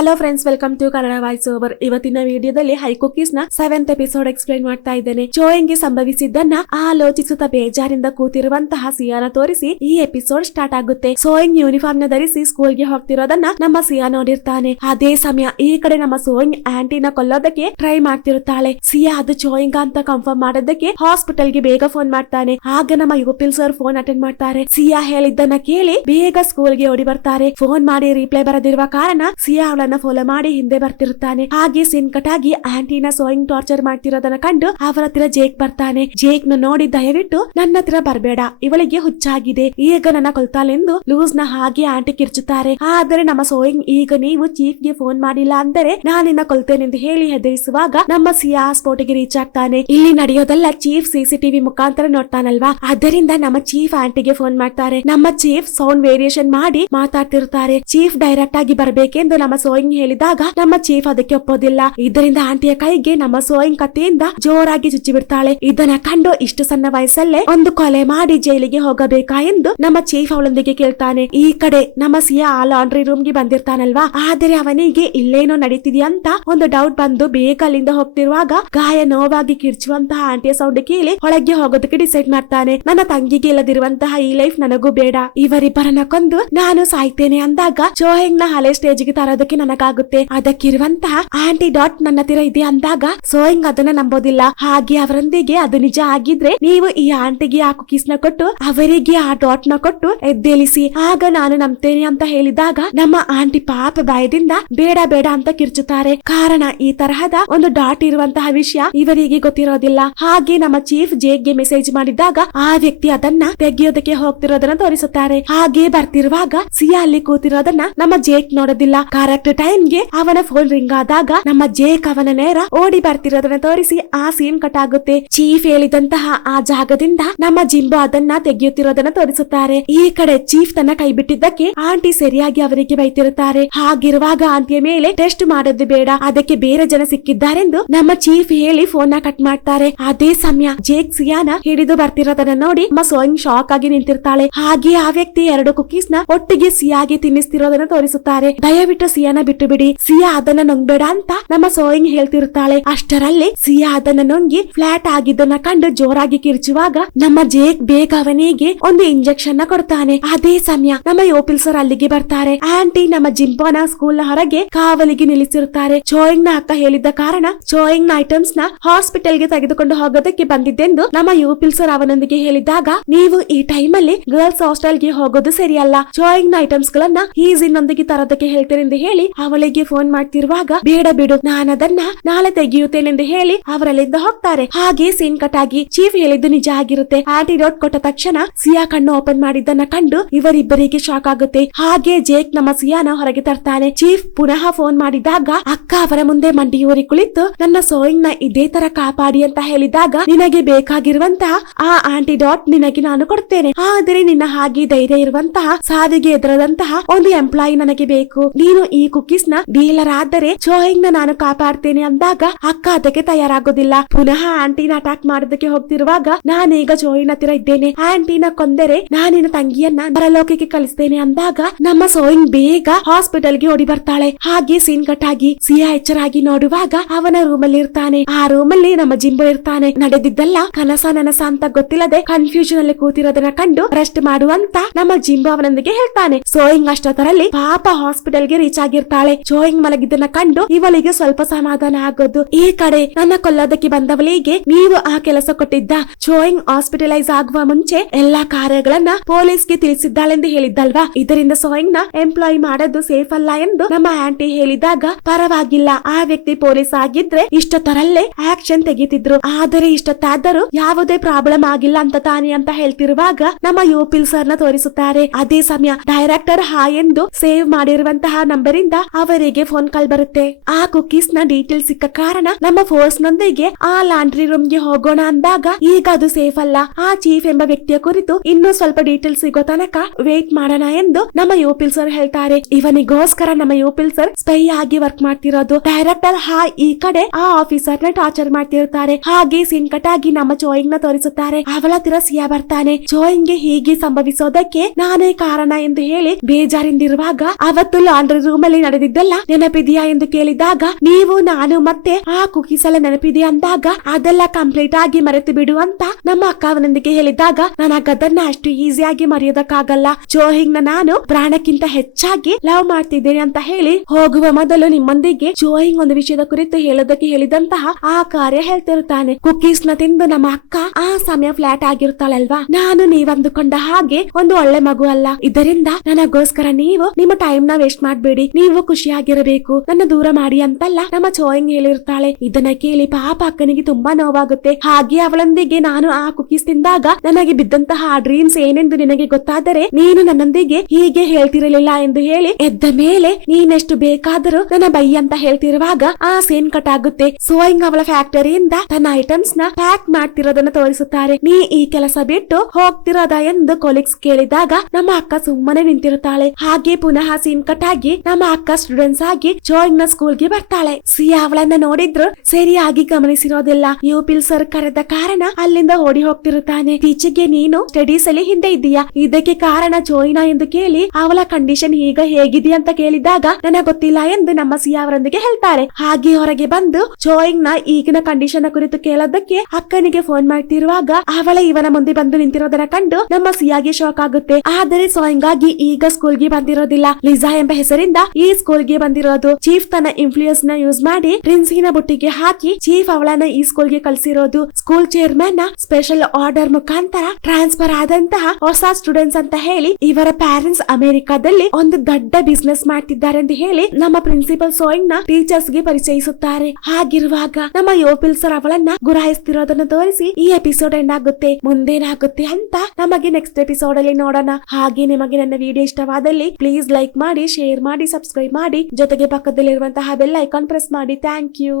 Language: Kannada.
Hello friends welcome to Kannada voice over ಇವತ್ತಿನ ವಿಡಿಯೋದಲ್ಲಿ ಹೈ ಕುಕೀಸ್ನ ಸೆವೆಂತ್ ಎಪಿಸೋಡ್ ಎಕ್ಸ್ಪ್ಲೈನ್ ಮಾಡ್ತಾ ಇದ್ದೇನೆ. ಚೋಯಿಂಗ್ ಸಂಭವಿಸಿದ್ದನ್ನ ಆಲೋಚಿಸುತ್ತಾ ಬೇಜಾರಿಂದ ಕೂತಿರುವಂತಹ ಸಿಯಾನ ತೋರಿಸಿ ಈ ಎಪಿಸೋಡ್ ಸ್ಟಾರ್ಟ್ ಆಗುತ್ತೆ. ಸೋಯಿಂಗ್ ಯೂನಿಫಾರ್ಮ್ನ ಧರಿಸಿ ಸ್ಕೂಲ್ಗೆ ಹೋಗ್ತಿರೋದನ್ನ ನಮ್ಮ ಸಿಯಾ ನೋಡಿರ್ತಾನೆ. ಅದೇ ಸಮಯ ಈ ಕಡೆ ನಮ್ಮ ಸೋಯಿಂಗ್ ಆಂಟಿನ ಕೊಲ್ಲೋದಕ್ಕೆ ಟ್ರೈ ಮಾಡ್ತಿರುತ್ತಾಳೆ. ಸಿಯಾ, ಅದು ಚೋಯಿಂಗ್ ಅಂತ ಕನ್ಫರ್ಮ್ ಮಾಡೋದಕ್ಕೆ ಹಾಸ್ಪಿಟಲ್ಗೆ ಬೇಗ ಫೋನ್ ಮಾಡ್ತಾನೆ. ಆಗ ನಮ್ಮ ಯುಪಿಲ್ ಸರ್ ಫೋನ್ ಅಟೆಂಡ್ ಮಾಡ್ತಾರೆ. ಸಿಯಾ ಹೇಳಿದ್ದನ್ನ ಕೇಳಿ ಬೇಗ ಸ್ಕೂಲ್ಗೆ ಓಡಿ ಬರ್ತಾರೆ. ಫೋನ್ ಮಾಡಿ ರಿಪ್ಲೈ ಬರದಿರುವ ಕಾರಣ ಸಿಯಾ ಫಾಲೋ ಮಾಡಿ ಹಿಂದೆ ಬರ್ತಿರುತ್ತಾನೆ. ಹಾಗೆ ಸಿನ್ ಕಟ್ ಆಗಿ ಆಂಟಿನ ಸೋಯಿಂಗ್ ಟಾರ್ಚರ್ ಮಾಡ್ತಿರೋದನ್ನ ಕಂಡು ಅವರ ಹತ್ರ ಜೇಕ್ ಬರ್ತಾನೆ. ಜೇಕ್ನ ನೋಡಿ ದಯವಿಟ್ಟು ನನ್ನ ಹತ್ರ ಬರಬೇಡ. ಇವಳಿಗೆ ಹುಚ್ಚಾಗಿದೆ. ಈಗ ನನ್ನ ಕೊಲ್ತಾಲೆಂದು ಲೂಸ್ನ ಹಾಗೆ ಆಂಟಿ ಕಿರ್ಚುತ್ತಾರೆ. ಆದರೆ ನಮ್ಮ ಸೋಯಿಂಗ್ ಈಗ ನೀವು ಚೀಫ್ಗೆ ಫೋನ್ ಮಾಡಿಲ್ಲ ಅಂದರೆ ನಾನಿನ್ನ ಕೊಲ್ತೇನೆಂದು ಹೇಳಿ ಹೆದರಿಸುವಾಗ ನಮ್ಮ ಸಿಯಾ ಸ್ಪೋಟ್ಗೆ ರೀಚ್ ಆಗ್ತಾನೆ. ಇಲ್ಲಿ ನಡೆಯೋದಲ್ಲ ಚೀಫ್ ಸಿಸಿಟಿವಿ ಮುಖಾಂತರ ನೋಡ್ತಾನಲ್ವಾ? ಅದರಿಂದ ನಮ್ಮ ಚೀಫ್ ಆಂಟಿಗೆ ಫೋನ್ ಮಾಡ್ತಾರೆ. ನಮ್ಮ ಚೀಫ್ ಸೌಂಡ್ ವೇರಿಯೇಷನ್ ಮಾಡಿ ಮಾತಾಡ್ತಿರ್ತಾರೆ. ಚೀಫ್ ಡೈರೆಕ್ಟ್ ಆಗಿ ಬರಬೇಕೆಂದು ನಮ್ಮ ಸೋಯಿಂಗ್ ಹೇಳಿದಾಗ, ನಮ್ಮ ಚೀಫ್ ಅದಕ್ಕೆ ಒಪ್ಪೋದಿಲ್ಲ. ಇದರಿಂದ ಆಂಟಿಯ ಕೈಗೆ ನಮ್ಮ ಸೋಯಿಂಗ್ ಕಥೆಯಿಂದ ಜೋರಾಗಿ ಚುಚ್ಚಿ ಬಿಡ್ತಾಳೆ ಇದನ್ನ ಕಂಡು ಇಷ್ಟು ಸಣ್ಣ ವಯಸ್ಸಲ್ಲೇ ಒಂದು ಕೊಲೆ ಮಾಡಿ ಜೈಲಿಗೆ ಹೋಗಬೇಕಾ ಎಂದು ನಮ್ಮ ಚೀಫ್ ಅವಳೊಂದಿಗೆ ಕೇಳ್ತಾನೆ. ಈ ಕಡೆ ನಮ್ಮ ಸಿಯಾ ಆ ಲಾಂಡ್ರಿ ರೂಮ್ಗೆ ಬಂದಿರ್ತಾನಲ್ವಾ? ಆದರೆ ಅವನಿಗೆ ಇಲ್ಲೇನೋ ನಡೀತಿದ್ಯಂತ ಒಂದು ಡೌಟ್ ಬಂದು ಬೇಗ ಅಲ್ಲಿಂದ ಹೋಗ್ತಿರುವಾಗ ಗಾಯ ನೋವಾಗಿ ಕಿರ್ಚುವಂತಹ ಆಂಟಿಯ ಸೌಂಡ್ ಕೇಳಿ ಒಳಗೆ ಹೋಗೋದಕ್ಕೆ ಡಿಸೈಡ್ ಮಾಡ್ತಾನೆ. ನನ್ನ ತಂಗಿಗೆ ಇಲ್ಲದಿರುವಂತಹ ಈ ಲೈಫ್ ನನಗೂ ಬೇಡ. ಇವರಿಬ್ಬರನ್ನ ಕೊಂದು ನಾನು ಸಾಯ್ತೇನೆ ಅಂದಾಗ ಚೋಹೆಂಗ್ನ ಹಳೆ ಸ್ಟೇಜ್ಗೆ ತರೋದಕ್ಕೆ ನನಗಾಗುತ್ತೆ. ಅದಕ್ಕಿರುವಂತಹ ಆಂಟಿ ಡಾಟ್ ನನ್ನ ಹತ್ತಿರ ಇದೆ ಅಂದಾಗ ಸೋಯಿಂಗ್ ಅದನ್ನ ನಂಬೋದಿಲ್ಲ. ಹಾಗೆ ಅವರೊಂದಿಗೆ ಅದು ನಿಜ ಆಗಿದ್ರೆ ನೀವು ಈ ಆಂಟಿಗೆ ಆ ಕುಕೀಸ್ನ ಕೊಟ್ಟು ಅವರಿಗೆ ಆ ಡಾಟ್ನ ಕೊಟ್ಟು ಎದ್ದೇಳಿಸಿ. ಆಗ ನಾನು ನಂಬ್ತೇನೆ ಅಂತ ಹೇಳಿದಾಗ ನಮ್ಮ ಆಂಟಿ ಪಾಪ ಭಯದಿಂದ ಬೇಡ ಬೇಡ ಅಂತ ಕಿರ್ಚುತ್ತಾರೆ. ಕಾರಣ ಈ ತರಹದ ಒಂದು ಡಾಟ್ ಇರುವಂತಹ ವಿಷಯ ಇವರಿಗೆ ಗೊತ್ತಿರೋದಿಲ್ಲ. ಹಾಗೆ ನಮ್ಮ ಚೀಫ್ ಜೇಗ್ಗೆ ಮೆಸೇಜ್ ಮಾಡಿದಾಗ ಆ ವ್ಯಕ್ತಿ ಅದನ್ನ ತೆಗೆಯೋದಕ್ಕೆ ಹೋಗ್ತಿರೋದನ್ನ ತೋರಿಸುತ್ತಾರೆ. ಹಾಗೆ ಬರ್ತಿರುವಾಗ ಸಿಯಾ ಅಲ್ಲಿ ಕೂತಿರೋದನ್ನ ನಮ್ಮ ಜೇಕ್ ನೋಡೋದಿಲ್ಲ. ಕರೆಕ್ಟ್ ಟೈಮ್ಗೆ ಅವನ ಫೋನ್ ರಿಂಗ್ ಆದಾಗ ನಮ್ಮ ಜೇಕ್ ಅವನ ನೇರ ಓಡಿ ಬರ್ತಿರೋದನ್ನ ತೋರಿಸಿ ಆ ಸೀನ್ ಕಟ್ ಆಗುತ್ತೆ. ಚೀಫ್ ಹೇಳಿದಂತಹ ಆ ಜಾಗದಿಂದ ನಮ್ಮ ಜಿಂಬು ಅದನ್ನ ತೆಗೆಯುತ್ತಿರೋದನ್ನ ತೋರಿಸುತ್ತಾರೆ. ಈ ಕಡೆ ಚೀಫ್ ತನ್ನ ಕೈ ಬಿಟ್ಟಿದ್ದಕ್ಕೆ ಆಂಟಿ ಸರಿಯಾಗಿ ಅವರಿಗೆ ಬೈತಿರುತ್ತಾರೆ. ಹಾಗಿರುವಾಗ ಆಂಟಿಯ ಮೇಲೆ ಟೆಸ್ಟ್ ಮಾಡೋದು ಬೇಡ, ಅದಕ್ಕೆ ಬೇರೆ ಜನ ಸಿಕ್ಕಿದ್ದಾರೆಂದು ನಮ್ಮ ಚೀಫ್ ಹೇಳಿ ಫೋನ್ನ ಕಟ್ ಮಾಡ್ತಾರೆ. ಅದೇ ಸಮಯ ಜೇಕ್ ಸಿಯಾನ ಹಿಡಿದು ಬರ್ತಿರೋದನ್ನ ನೋಡಿ ನಮ್ಮ ಸ್ವಯಂ ಶಾಕ್ ಆಗಿ ನಿಂತಿರ್ತಾಳೆ. ಹಾಗೆ ಆ ವ್ಯಕ್ತಿ ಎರಡು ಕುಕೀಸ್ನ ಒಟ್ಟಿಗೆ ಸಿಯಾಗಿ ತಿನ್ನಿಸ್ತಿರೋದನ್ನ ತೋರಿಸುತ್ತಾರೆ. ದಯವಿಟ್ಟು ಸಿಯಾನ ಬಿಟ್ಟು ಬಿಡಿ ಸಿಯಾ ಅದನ್ನ ನುಂಗ್ಬೇಡ ಅಂತ ನಮ್ಮ ಸೋಯಿಂಗ್ ಹೇಳ್ತಿರ್ತಾಳೆ. ಅಷ್ಟರಲ್ಲಿ ಸಿಯಾ ಅದನ್ನ ನುಂಗಿ ಫ್ಲಾಟ್ ಆಗಿದ್ದನ್ನ ಕಂಡು ಜೋರಾಗಿ ಕಿರ್ಚುವಾಗ ನಮ್ಮ ಜೇಕ್ ಬೇಗ ಅವನಿಗೆ ಒಂದು ಇಂಜೆಕ್ಷನ್ನ ಕೊಡ್ತಾನೆ. ಅದೇ ಸಮಯ ನಮ್ಮ ಯೋಪಿಲ್ ಸರ್ ಅಲ್ಲಿಗೆ ಬರ್ತಾರೆ. ಆಂಟಿ ನಮ್ಮ ಜಿಂಪೋನ ಸ್ಕೂಲ್ನ ಹೊರಗೆ ಕಾವಲಿಗೆ ನಿಲ್ಲಿಸಿರುತ್ತಾರೆ ಚೋಯಿಂಗ್ನ ಅಕ್ಕ ಹೇಳಿದ್ದ ಕಾರಣ ಚೋಯಿಂಗ್ನ ಐಟಮ್ಸ್ನ ಹಾಸ್ಪಿಟಲ್ಗೆ ತೆಗೆದುಕೊಂಡು ಹೋಗೋದಕ್ಕೆ ಬಂದಿದ್ದೆಂದು ನಮ್ಮ ಯುಪಿಲ್ ಸರ್ ಅವನೊಂದಿಗೆ ಹೇಳಿದಾಗ, ನೀವು ಈ ಟೈಮ್ ಅಲ್ಲಿ ಗರ್ಲ್ಸ್ ಹಾಸ್ಟೆಲ್ಗೆ ಹೋಗೋದು ಸರಿಯಲ್ಲ. ಚೋಯಿಂಗ್ನ ಐಟಮ್ಸ್ ಗಳನ್ನ ಈಸಿನೊಂದಿಗೆ ತರೋದಕ್ಕೆ ಹೇಳ್ತೇನೆ ಎಂದು ಹೇಳಿ ಅವಳಿಗೆ ಫೋನ್ ಮಾಡ್ತಿರುವಾಗ, ಬೇಡ ಬಿಡು, ನಾನದನ್ನ ನಾಳೆ ತೆಗೆಯುತ್ತೇನೆಂದು ಹೇಳಿ ಅವರಲ್ಲಿದ್ದ ಹೋಗ್ತಾರೆ. ಹಾಗೆ ಸೀನ್ ಕಟ್ ಆಗಿ ಚೀಫ್ ಹೇಳಿದ್ದು ನಿಜ ಆಗಿರುತ್ತೆ. ಆಂಟಿಡೋಟ್ ಕೊಟ್ಟ ತಕ್ಷಣ ಸಿಯಾ ಕಣ್ಣು ಓಪನ್ ಮಾಡಿದ್ದನ್ನ ಕಂಡು ಇವರಿಬ್ಬರಿಗೆ ಶಾಕ್ ಆಗುತ್ತೆ. ಹಾಗೆ ಜೇಕ್ ನಮ್ಮ ಸಿಯಾನ ಹೊರಗೆ ತರ್ತಾನೆ. ಚೀಫ್ ಪುನಃ ಫೋನ್ ಮಾಡಿದಾಗ, ಅಕ್ಕ ಅವರ ಮುಂದೆ ಮಂಡಿಯೂರಿ ಕುಳಿತು, ನನ್ನ ಸೋಯಿಂಗ್ನ ಇದೇ ತರ ಕಾಪಾಡಿ ಅಂತ ಹೇಳಿದಾಗ, ನಿನಗೆ ಬೇಕಾಗಿರುವಂತಹ ಆ ಆಂಟಿಡಾಟ್ ನಿನಗೆ ನಾನು ಕೊಡ್ತೇನೆ. ಆದರೆ ನಿನ್ನ ಹಾಗೆ ಧೈರ್ಯ ಇರುವಂತಹ ಸಾವಿಗೆ ಎದುರದಂತಹ ಒಂದು ಎಂಪ್ಲಾಯಿ ನನಗೆ ಬೇಕು. ನೀನು ಈ ಕುಕೀಸ್ನ ಡೀಲರ್ ಆದರೆ ಚೋಯಿಂಗ್ನ ನಾನು ಕಾಪಾಡ್ತೇನೆ ಅಂದಾಗ ಅಕ್ಕ ಅದಕ್ಕೆ ತಯಾರಾಗೋದಿಲ್ಲ. ಪುನಃ ಆಂಟಿನ ಅಟ್ಯಾಕ್ ಮಾಡೋದಕ್ಕೆ ಹೋಗ್ತಿರುವಾಗ ನಾನೀಗ ಜೋಯಿನ್ ಹತ್ತಿರ ಇದ್ದೇನೆ. ಆಂಟಿನ ಕೊಂದರೆ ನಾನಿನ ತಂಗಿಯನ್ನ ಪರಲೋಕಕ್ಕೆ ಕಳಿಸ್ತೇನೆ ಅಂದಾಗ ನಮ್ಮ ಸೋಯಿಂಗ್ ಬೇಗ ಹಾಸ್ಪಿಟಲ್ಗೆ ಓಡಿ ಬರ್ತಾಳೆ. ಹಾಗೆ ಸೀನ್ ಕಟ್ ಆಗಿ ಸಿಯಾ ಎಚ್ಚರಾಗಿ ನೋಡುವಾಗ ಅವನ ರೂಮ್ ಅಲ್ಲಿ ಇರ್ತಾನೆ. ಆ ರೂಮ್ ಅಲ್ಲಿ ನಮ್ಮ ಜಿಂಬು ಇರ್ತಾನೆ. ನಡೆದಿದ್ದಲ್ಲ ಕನಸ ನನಸ ಅಂತ ಗೊತ್ತಿಲ್ಲದೆ ಕನ್ಫ್ಯೂಷನ್ ಅಲ್ಲಿ ಕೂತಿರೋದನ್ನ ಕಂಡು ರೆಸ್ಟ್ ಮಾಡುವಂತ ನಮ್ಮ ಜಿಂಬೋ ಅವನೊಂದಿಗೆ ಹೇಳ್ತಾನೆ. ಸೋಯಿಂಗ್ ಅಷ್ಟೊತ್ತರಲ್ಲಿ ಪಾಪ ಹಾಸ್ಪಿಟಲ್ಗೆ ರೀಚ್ ಆಗಿರ್ತಾಳೆ ಜೋಯಿಂಗ್ ಮಲಗಿದ್ದನ್ನ ಕಂಡು ಇವಳಿಗೆ ಸ್ವಲ್ಪ ಸಮಾಧಾನ ಆಗೋದು. ಈ ಕಡೆ, ನನ್ನ ಕೊಲ್ಲೋದಕ್ಕೆ ಬಂದವಳಿಗೆ ನೀವು ಆ ಕೆಲಸ ಕೊಟ್ಟಿದ್ದ. ಜೋಯಿಂಗ್ ಹಾಸ್ಪಿಟಲೈಸ್ ಆಗುವ ಮುಂಚೆ ಎಲ್ಲಾ ಕಾರ್ಯಗಳನ್ನ ಪೊಲೀಸ್ಗೆ ತಿಳಿಸಿದ್ದಾಳೆಂದು ಹೇಳಿದ್ದಲ್ವಾ? ಇದರಿಂದ ಸೋಯಿಂಗ್ನ ಎಂಪ್ಲಾಯ್ ಮಾಡೋದು ಸೇಫ್ ಅಲ್ಲ ಎಂದು ನಮ್ಮ ಆಂಟಿ ಹೇಳಿದಾಗ ಪರವಾಗಿಲ್ಲ. ಆ ವ್ಯಕ್ತಿ ಪೊಲೀಸ್ ಆಗಿದ್ರೆ ಇಷ್ಟೊತ್ತರಲ್ಲೇ ಆಕ್ಷನ್ ತೆಗಿತಿದ್ರು. ಆದರೆ ಇಷ್ಟೊತ್ತಾದರೂ ಯಾವುದೇ ಪ್ರಾಬ್ಲಮ್ ಆಗಿಲ್ಲ ಅಂತ ತಾನೆ ಅಂತ ಹೇಳ್ತಿರುವಾಗ ನಮ್ಮ ಯುಪಿಲ್ ಸರ್ನ ತೋರಿಸುತ್ತಾರೆ. ಅದೇ ಸಮಯ ಡೈರೆಕ್ಟರ್ ಹಾ ಎಂದು ಸೇವ್ ಮಾಡಿರುವಂತಹ ನಂಬರ್ ಇಂದ ಅವರಿಗೆ ಫೋನ್ ಕಾಲ್ ಬರುತ್ತೆ. ಆ ಕುಕೀಸ್ನ ಡೀಟೇಲ್ ಸಿಕ್ಕ ಕಾರಣ ನಮ್ಮ ಫೋರ್ಸ್ ನೊಂದಿಗೆ ಆ ಲಾಂಡ್ರಿ ರೂಮ್ಗೆ ಹೋಗೋಣ ಅಂದಾಗ ಈಗ ಅದು ಸೇಫ್ ಅಲ್ಲ. ಆ ಚೀಫ್ ಎಂಬ ವ್ಯಕ್ತಿಯ ಕುರಿತು ಇನ್ನೂ ಸ್ವಲ್ಪ ಡೀಟೇಲ್ ಸಿಗೋ ತನಕ ವೇಟ್ ಮಾಡೋಣ ಎಂದು ನಮ್ಮ ಯುಪಿಲ್ ಸರ್ ಹೇಳ್ತಾರೆ. ಇವನಿಗೋಸ್ಕರ ನಮ್ಮ ಯುಪಿಲ್ ಸರ್ ಸ್ಪೈ ಆಗಿ ವರ್ಕ್ ಮಾಡ್ತಿರೋದು. ಡೈರೆಕ್ಟರ್ ಹಾ ಈ ಕಡೆ ಆ ಆಫೀಸರ್ನ ಟಾರ್ಚರ್ ಮಾಡ್ತಿರುತ್ತಾರೆ ಹಾಗೆ ಸಿಂಕಟ್ ಕಟ್ ಆಗಿ ನಮ್ಮ ಚೋಯಿಂಗ್ನ ತೋರಿಸುತ್ತಾರೆ. ಅವಳ ತಿರ ಸಿಯಾ ಬರ್ತಾನೆ. ಚೋಯಿಂಗ್ಗೆ ಹೀಗೆ ಸಂಭವಿಸೋದಕ್ಕೆ ನಾನೇ ಕಾರಣ ಎಂದು ಹೇಳಿ ಬೇಜಾರಿಂದಿರುವಾಗ ಅವತ್ತು ಲಾಂಡ್ರಿ ರೂಮ್ ಅಲ್ಲಿ ನಡೆದಿದ್ದಲ್ಲ, ನೆನಪಿದೆಯಾ ಎಂದು ಕೇಳಿದಾಗ, ನೀವು, ನಾನು ಮತ್ತೆ ಆ ಕುಕೀಸ್ ಎಲ್ಲ ನೆನಪಿದೆಯಾ ಅಂದಾಗ, ಅದೆಲ್ಲ ಕಂಪ್ಲೀಟ್ ಆಗಿ ಮರೆತು ಬಿಡು ಅಂತ ನಮ್ಮ ಅಕ್ಕ ಅವನೊಂದಿಗೆ ಹೇಳಿದಾಗ ನಾನು ಅದನ್ನ ಅಷ್ಟು ಈಸಿಯಾಗಿ ಮರೆಯೋದಕ್ಕಾಗಲ್ಲ. ಜೋಹಿಂಗ್ ನಾನು ಪ್ರಾಣಕ್ಕಿಂತ ಹೆಚ್ಚಾಗಿ ಲವ್ ಮಾಡ್ತಿದ್ದೇನೆ ಅಂತ ಹೇಳಿ ಹೋಗುವ ಮೊದಲು ನಿಮ್ಮೊಂದಿಗೆ ಜೋಹಿಂಗ್ ಒಂದು ವಿಷಯದ ಕುರಿತು ಹೇಳೋದಕ್ಕೆ ಹೇಳಿದಂತಹ ಆ ಕಾರ್ಯ ಹೇಳ್ತಿರುತ್ತಾನೆ. ಕುಕೀಸ್ನ ತಿಂದು ನಮ್ಮ ಅಕ್ಕ ಆ ಸಮಯ ಫ್ಲಾಟ್ ಆಗಿರ್ತಾಳಲ್ವಾ? ನಾನು ನೀವಂದುಕೊಂಡ ಹಾಗೆ ಒಂದು ಒಳ್ಳೆ ಮಗು ಅಲ್ಲ. ಇದರಿಂದ ನನಗೋಸ್ಕರ ನೀವು ನಿಮ್ಮ ಟೈಮ್ನ ವೇಸ್ಟ್ ಮಾಡ್ಬೇಡಿ. ನೀವು ಖುಷಿಯಾಗಿರಬೇಕು. ನನ್ನ ದೂರ ಮಾಡಿ ಅಂತಲ್ಲ, ನಮ್ಮ ಚೋಯಿಂಗ್ ಹೇಳಿರ್ತಾಳೆ. ಇದನ್ನ ಕೇಳಿ ಪಾಪ ಅಕ್ಕನಿಗೆ ತುಂಬಾ ನೋವಾಗುತ್ತೆ. ಹಾಗೆ ಅವಳೊಂದಿಗೆ ನಾನು ಆ ಕುಕೀಸ್ ತಿಂದಾಗ ನನಗೆ ಬಿದ್ದಂತಹ ಡ್ರೀಮ್ಸ್ ಏನೆಂದು ನಿನಗೆ ಗೊತ್ತಾದರೆ, ನೀನು ನನ್ನೊಂದಿಗೆ ಹೀಗೆ ಹೇಳ್ತಿರಲಿಲ್ಲ ಎಂದು ಹೇಳಿ ಎದ್ದ ಮೇಲೆ, ನೀನೆಷ್ಟು ಬೇಕಾದರೂ ನನ್ನ ಬೈ ಅಂತ ಹೇಳ್ತಿರುವಾಗ ಆ ಸೇನ್ ಕಟ್ ಆಗುತ್ತೆ. ಸೋಯಿಂಗ್ ಅವಳ ಫ್ಯಾಕ್ಟರಿಯಿಂದ ತನ್ನ ಐಟಮ್ಸ್ನ ಪ್ಯಾಕ್ ಮಾಡ್ತಿರೋದನ್ನ ತೋರಿಸುತ್ತಾರೆ. ನೀ ಈ ಕೆಲಸ ಬಿಟ್ಟು ಹೋಗ್ತಿರೋದ ಎಂದು ಕೊಲಿಕ್ಸ್ ಕೇಳಿದಾಗ ನಮ್ಮ ಅಕ್ಕ ಸುಮ್ಮನೆ ನಿಂತಿರುತ್ತಾಳೆ. ಹಾಗೆ ಪುನಃ ಸೀನ್ ಕಟ್ ಆಗಿ ನಮ್ಮ ಅಕ್ಕ ಸ್ಟೂಡೆಂಟ್ಸ್ ಆಗಿ ಜೋಯಿಂಗ್ನ ಸ್ಕೂಲ್ಗೆ ಬರ್ತಾಳೆ. ಸಿಯಾ ಅವಳನ್ನ ನೋಡಿದ್ರು ಸರಿಯಾಗಿ ಗಮನಿಸಿರೋದಿಲ್ಲ. ಯುಪಿಲ್ ಸರ್ ಕರೆದ ಕಾರಣ ಅಲ್ಲಿಂದ ಓಡಿ ಹೋಗ್ತಿರುತ್ತಾನೆ. ಟೀಚರ್ಗೆ ನೀನು ಸ್ಟಡೀಸ್ ಅಲ್ಲಿ ಹಿಂದೆ ಇದ್ದೀಯಾ? ಇದಕ್ಕೆ ಕಾರಣ ಜೋಯಿನಾ ಎಂದು ಕೇಳಿ ಅವಳ ಕಂಡೀಷನ್ ಈಗ ಹೇಗಿದೆ ಅಂತ ಕೇಳಿದಾಗ, ನನಗೆ ಗೊತ್ತಿಲ್ಲ ಎಂದು ನಮ್ಮ ಸಿಯಾ ಅವರೊಂದಿಗೆ ಹೇಳ್ತಾರೆ. ಹಾಗೆ ಹೊರಗೆ ಬಂದು ಜೋಯಿಂಗ್ನ ಈಗಿನ ಕಂಡೀಷನ್ ಕುರಿತು ಕೇಳೋದಕ್ಕೆ ಅಕ್ಕನಿಗೆ ಫೋನ್ ಮಾಡ್ತಿರುವಾಗ ಅವಳ ಇವನ ಮುಂದೆ ಬಂದು ನಿಂತಿರೋದನ್ನ ಕಂಡು ನಮ್ಮ ಸಿಯಾಗೆ ಶಾಕ್ ಆಗುತ್ತೆ. ಆದರೆ ಸೋಯಿಂಗ್ ಆಗಿ ಈಗ ಸ್ಕೂಲ್ಗೆ ಬಂದಿರೋದಿಲ್ಲ. ಲಿಸಾ ಎಂಬ ಹೆಸರಿಂದ ಈ ಸ್ಕೂಲ್ಗೆ ಬಂದಿರೋದು. ಚೀಫ್ ತನ್ನ ಇನ್ಫ್ಲೂಯನ್ಸ್ನ ಯೂಸ್ ಮಾಡಿ ಪ್ರಿನ್ಸಿನ ಬುಟ್ಟಿಗೆ ಹಾಕಿ ಚೀಫ್ ಅವಳನ್ನ ಈ ಸ್ಕೂಲ್ಗೆ ಕಳಿಸಿರೋದು. ಸ್ಕೂಲ್ ಚೇರ್ಮನ್ನ ಸ್ಪೆಷಲ್ ಆರ್ಡರ್ ಮುಖಾಂತರ ಟ್ರಾನ್ಸ್ಫರ್ ಆದಂತಹ ಹೊಸ ಸ್ಟೂಡೆಂಟ್ಸ್ ಅಂತ ಹೇಳಿ ಇವರ ಪೇರೆಂಟ್ಸ್ ಅಮೆರಿಕಾದಲ್ಲಿ ಒಂದು ದೊಡ್ಡ ಬಿಸ್ನೆಸ್ ಮಾಡ್ತಿದ್ದಾರೆ ಅಂತ ಹೇಳಿ ನಮ್ಮ ಪ್ರಿನ್ಸಿಪಲ್ ಸೋಯಿಂಗ್ನ ಟೀಚರ್ಸ್ಗೆ ಪರಿಚಯಿಸುತ್ತಾರೆ. ಹಾಗಿರುವಾಗ ನಮ್ಮ ಯೋಪಿಲ್ ಸರ್ ಅವಳನ್ನ ಗುರಾಯಿಸ್ತಿರೋದನ್ನ ತೋರಿಸಿ ಈ ಎಪಿಸೋಡ್ ಎಂಡ್ ಆಗುತ್ತೆ, ಮುಂದೇನಾಗುತ್ತೆ ಅಂತ ನಮಗೆ ನೆಕ್ಸ್ಟ್ ಎಪಿಸೋಡ್ ಅಲ್ಲಿ ನೋಡೋಣ. ಹಾಗೆ ನಿಮಗೆ ನನ್ನ ವಿಡಿಯೋ ಇಷ್ಟವಾದಲ್ಲಿ ಪ್ಲೀಸ್ ಲೈಕ್ ಮಾಡಿ ಶೇರ್ ಮಾಡಿ ಸಬ್ಸ್ಕ್ರೈಬ್ ಮಾಡಿ ಜೊತೆಗೆ ಪಕ್ಕದಲ್ಲಿರುವಂತಹ ಬೆಲ್ ಐಕಾನ್ ಪ್ರೆಸ್ ಮಾಡಿ. Thank you